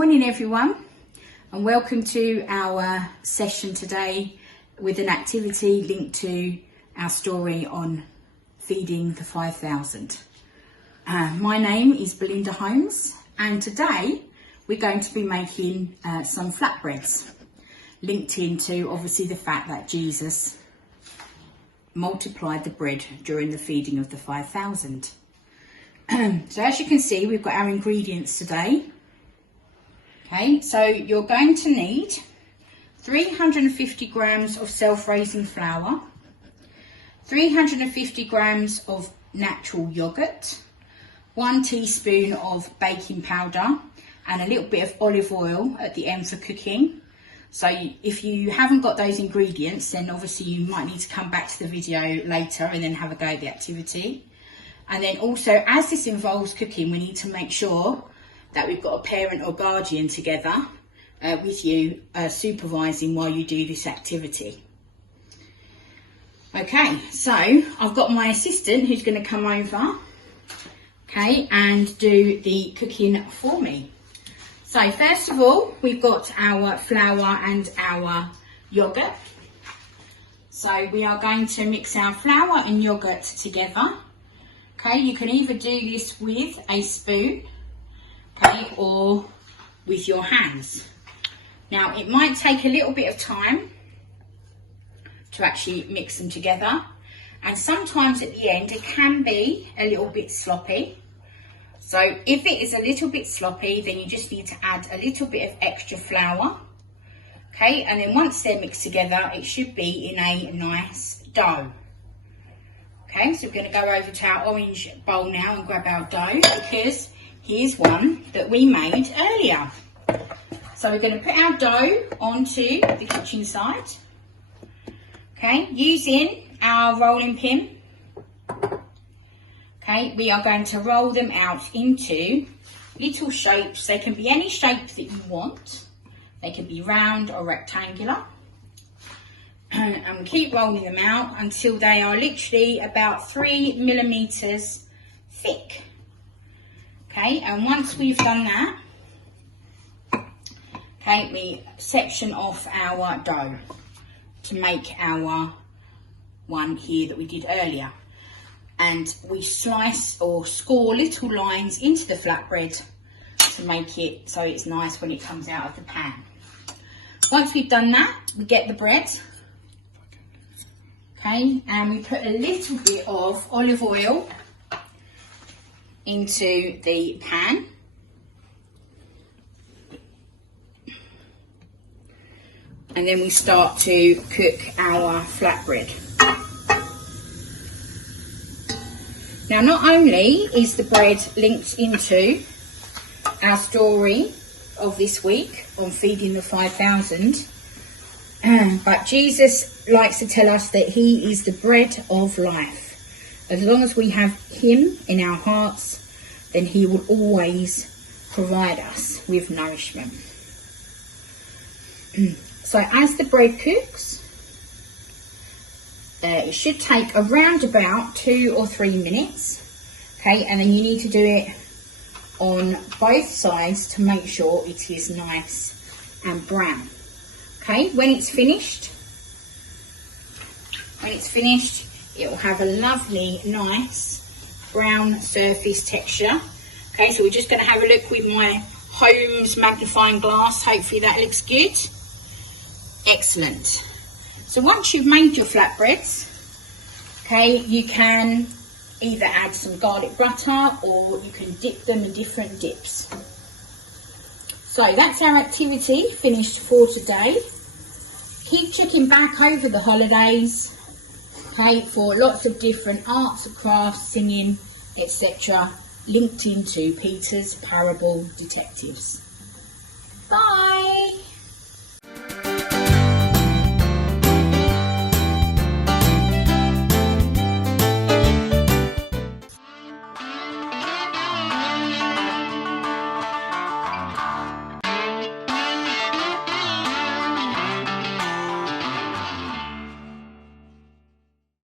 morning everyone, and welcome to our session today with an activity linked to our story on feeding the 5,000. My name is Belinda Holmes, and today we're going to be making some flatbreads linked into obviously the fact that Jesus multiplied the bread during the feeding of the 5,000. So as you can see, we've got our ingredients today. Okay, so you're going to need 350 grams of self-raising flour, 350 grams of natural yogurt, 1 teaspoon of baking powder, and a little bit of olive oil at the end for cooking. So if you haven't got those ingredients, then obviously you might need to come back to the video later and then have a go at the activity. And then also, as this involves cooking, we need to make sure that we've got a parent or guardian together with you supervising while you do this activity. Okay, so I've got my assistant who's going to come over, okay, and do the cooking for me. So first of all, we've got our flour and our yogurt. So we are going to mix our flour and yogurt together. Okay, you can either do this with a spoon, okay, or with your hands. Now, it might take a little bit of time to actually mix them together, and sometimes at the end it can be a little bit sloppy. So if it is a little bit sloppy, then you just need to add a little bit of extra flour, okay, and then once they're mixed together, it should be in a nice dough. Okay, so we're going to go over to our orange bowl now and grab our dough, because here's one that we made earlier. So we're going to put our dough onto the kitchen side, okay, using our rolling pin. Okay, we are going to roll them out into little shapes. They can be any shape that you want. They can be round or rectangular. And we keep rolling them out until they are literally about 3 millimeters thick. Okay, and once we've done that, okay, we section off our dough to make our one here that we did earlier. And we slice or score little lines into the flatbread to make it so it's nice when it comes out of the pan. Once we've done that, we get the bread. Okay, and we put a little bit of olive oil into the pan. And then we start to cook our flatbread. Now, not only is the bread linked into our story of this week on feeding the 5,000, but Jesus likes to tell us that he is the bread of life. As long as we have him in our hearts, then he will always provide us with nourishment. So as the bread cooks, it should take around about 2 or 3 minutes. Okay, and then you need to do it on both sides to make sure it is nice and brown. Okay, when it's finished, it will have a lovely, nice brown surface texture. Okay, so we're just going to have a look with my Holmes magnifying glass. Hopefully that looks good. Excellent. So once you've made your flatbreads, okay, you can either add some garlic butter or you can dip them in different dips. So that's our activity finished for today. Keep checking back over the holidays, okay, for lots of different arts and crafts, singing, etc., linked into Peter's Parable Detectives.